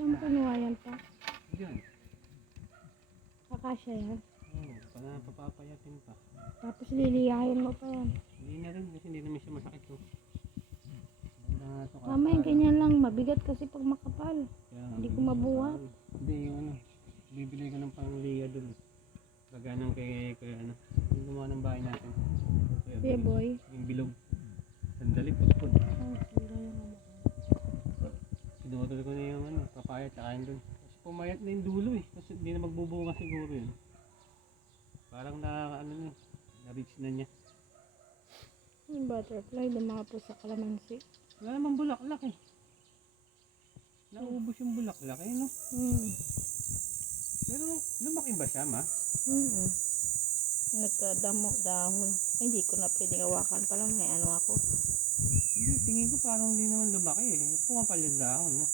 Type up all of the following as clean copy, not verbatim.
Saan kinuha yan pa? Diyan. Kakasya yan. Oo, para papapayatin pa. Tapos liliyahin mo pa yan. Hindi na rin kasi hindi naman siya masakit to. Tama yung ganyan lang. Mabigat kasi pag makapal. Hindi ko mabuhat. Hindi yung ano. Bibili ko ng pang-liya dun. Gaganang kay ano. Yung gumawa ng bahay natin. Kuya boy. Yung bilog. Sandali, putpud. Oh, sira yung ano. Pinutol ko na yung ano, papaya tsaka yun dun. Kasi pumayat na yung dulo eh. Kasi hindi na magbubunga siguro yun. Parang na ano na, na-reach na niya. Yung butterfly, dumaka po sa kalamansi. Wala namang bulaklak eh. Naubos yung bulaklak eh, no? Pero lumaki ba siya, ma? Nagkadamo dahon. Ay, hindi ko na pwedeng hawakan. Parang may ano ako. Hindi, tingin ko parang hindi naman lumaki eh. Pumapal yung dahon, no?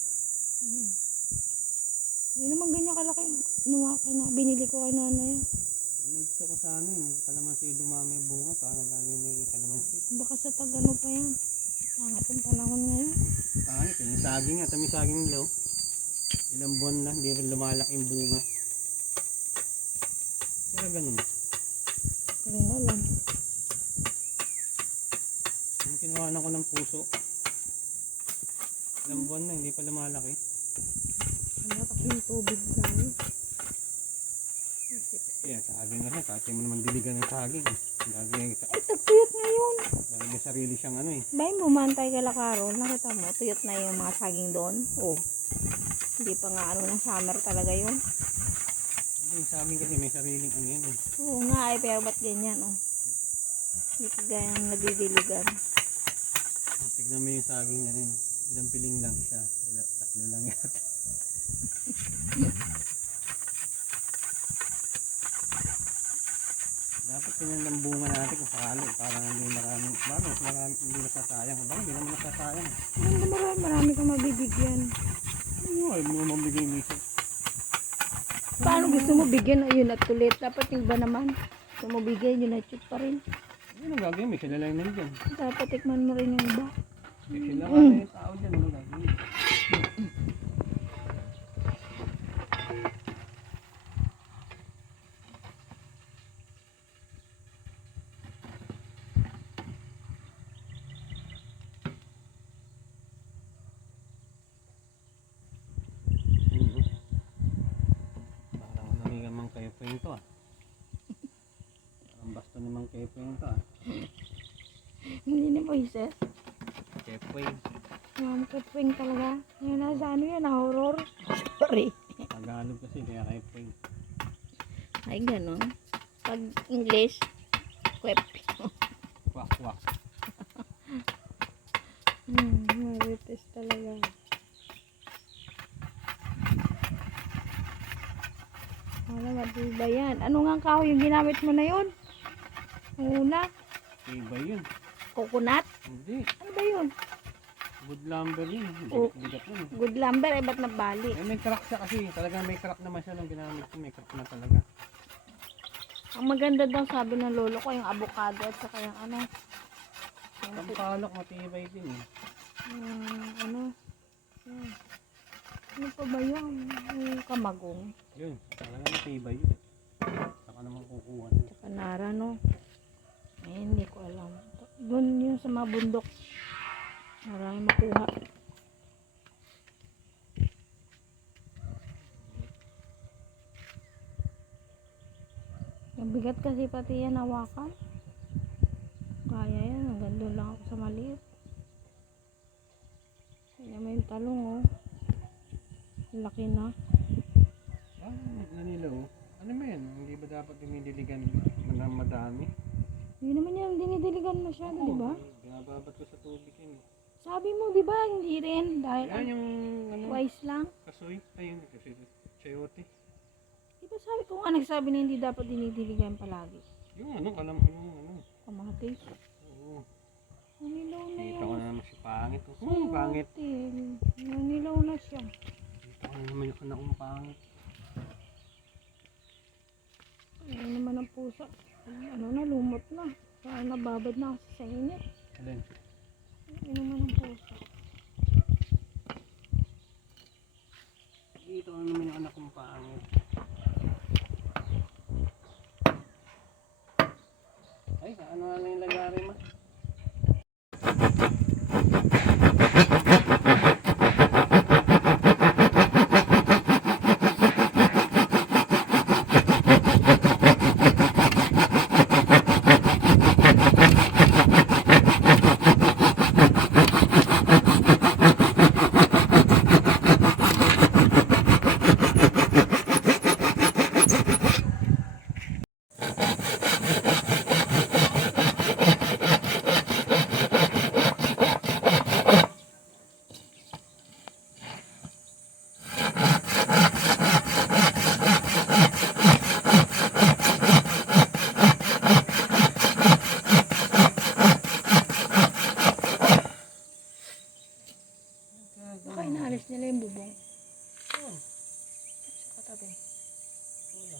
Hindi naman ganyan kalaki. Inuha ko na. Binili ko kay nanay. Gusto ko sana yung kalamansi dumami yung bunga para lagi may kalamansi. Baka sa Tagano pa yan. Sangat yung panahon ngayon. Pangit, yung saging at may saging low. Ilang buwan na, hindi rin lumalaki yung bunga. Kaya ganun. Kaya nga lang. Yung kinuhanan ko ng puso. Ilang buwan na, hindi pa lumalaki. Ano kasi yung tubig lang. Kaya saging na siya, kasi mo naman diligan ng saging. Ay, tagtuyot na yun. Dahil may sarili siyang ano eh. Bay, bumantay ka lakaro. Nakita mo, tuyot na yung mga saging doon. Oh. Hindi pa nga ano ng summer talaga yun. Hindi, yung saging kasi may sariling ano yan eh. Oo nga ay, pero ba't ganyan oh. Hindi ka ganyang nadidiligan. Tignan mo yung saging niya rin. Ilang piling lang siya. Tatlo lang yata. Dapat ganyan ng bunga natin kung sakali. Parang hindi maraming, hindi nasasayang. Bakit hindi naman nasasayang? Marami kang mabibigyan. Ay, mo mabigay minsan. Paano gusto mo bigyan? Ayun at kulit. Dapat yung iba naman. Gusto mo bigyan, yun at pa rin. Ano gagawin? May sila lang nandiyan. Dapat tikman mo rin yung iba. May sila nga na yung tao dyan. Ano gagawin? Parang ano ni Mang Kayo po yun to ah. Parang basto ni Mang Kayo po yun to ah. Hindi na voices. Kayo po yun. Ma'am, katwing talaga. Yun na sa ano yan, horror. Sorry. Tagalog kasi kaya kayo po yun. Ay, ganon. Pag English, kwep. Kwak kwak. Marites talaga. Ano, matiba yan. Ano nga kahoy yung ginamit mo na yun? Una, Iba yun. coconut. Hindi. Ano ba yun? Wood lumber yun. Oh. Bigat yun. Good lumber, ay ba't nabali? Eh, may crack siya kasi. Talagang may crack naman siya nung ginamit ko. May crack na talaga. Ang maganda daw sabi ng lolo ko, yung avocado at saka yung ano. Ang palok matibay din eh. Ano? Ano pa ba yun? Yung kamagong. Yun. Talagang matibay yun. Saka naman kukuha. Tsaka nara, no? Ay, hindi ko alam. Doon yun sa mga bundok. Marami makuha. Mabigat kasi pati yan hawakan. Kaya yan. Hanggang doon lang ako sa maliit. Kaya mo yung talong, oh. Laki na. Ah, nanilo. Ano mo yan? Hindi ba dapat dinidiligan ng madami? Hindi naman yan dinidiligan masyado, di ba? Binababat ko sa tubig yun. Sabi mo, di ba? Hindi rin. Dahil Yan yung ano, twice lang. kasoy. Ayun, kasi chayote. Di ba sabi ko nga nagsabi na hindi dapat dinidiligan palagi. Yung ano, alam ko yung ano. Kamatis. Oo. Nanilaw na Kita yan. ko na naman si pangit. Pangit. Nanilaw na siya. Kita ko na naman yung kanakong pangit. Ano naman ang pusa. Ano na, lumot na. Parang nababad na kasi sa init. Alin? Ano naman ang pusa. Baka inaalis nila yung bubong. Yun. Sa katabi. Wala.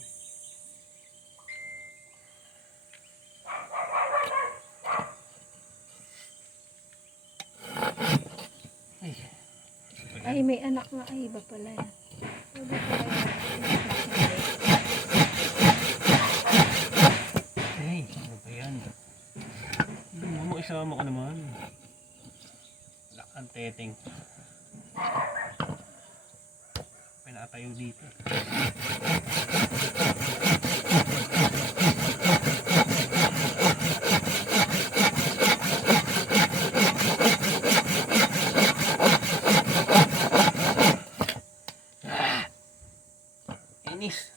Ay, may anak nga. Ay, iba pala yan. Iba pala yan. Hey, ano ba yan? Hindi mo isama ko naman. Lak ang teteng. Pinatayo dito. Inis.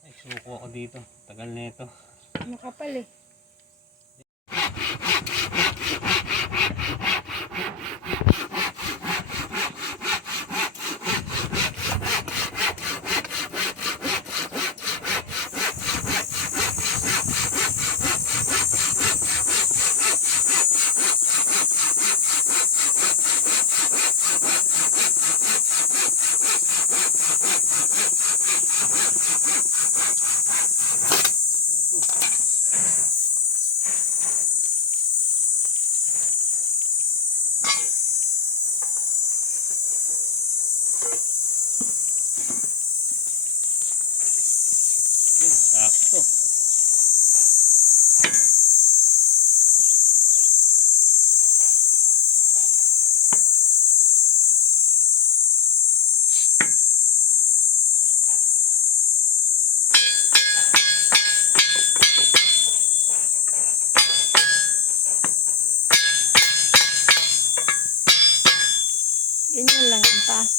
Ay, suko ako dito. Tagal na ito. Makapal eh. Yun, sakto. Ganyan lang ang taas.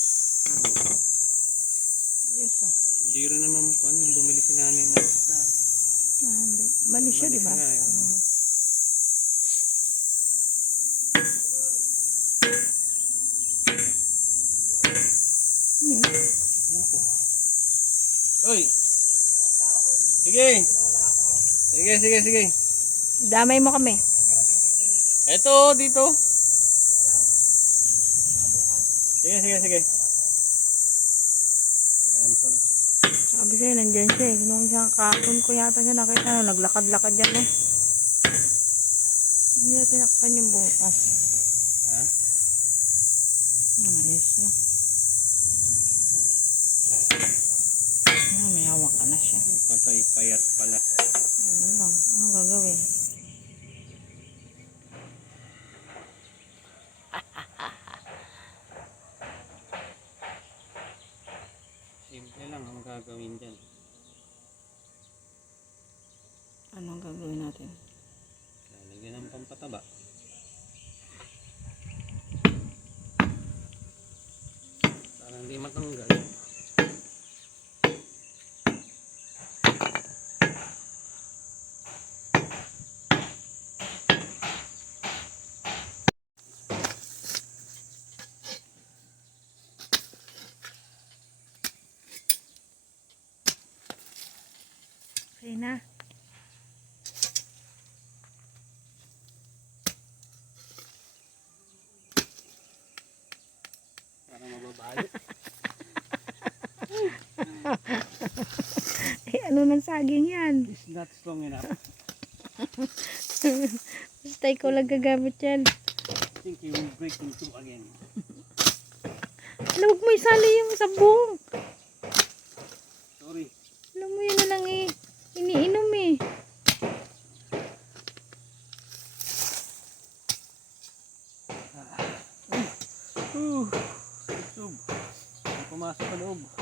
Diyos ah. Hindi rin naman ano, bumili si nanay ng isda. Hindi. Mali siya, di ba? Nga, yun. Yun. Oy! Sige! Sige, sige, sige. Damay mo kami. Eto, dito. Sige, sige, sige. Si Anton. Sabi sa'yo, nandyan siya eh. Nung siyang kahapon ko yata siya nakita, naglakad-lakad yan eh. Hindi na tinakpan yung butas. Ha? Ayos na. May hawak ka na siya. Patay, payat pala. Ayun lang. Ano gagawin? Simple lang ang gagawin dyan. Anong gagawin natin? Lalagyan ng pampataba. Para hindi matanggal. Okay na. Para mababalo. Eh, ano ng saging yan? It's not strong enough. Basta ikaw lang gagamit yan. I think you will break in two again. Huwag mo isali yung sabong. Sorry. Alam mo yun na lang eh. Iniinom eh. Sub. Pumasok sa loob.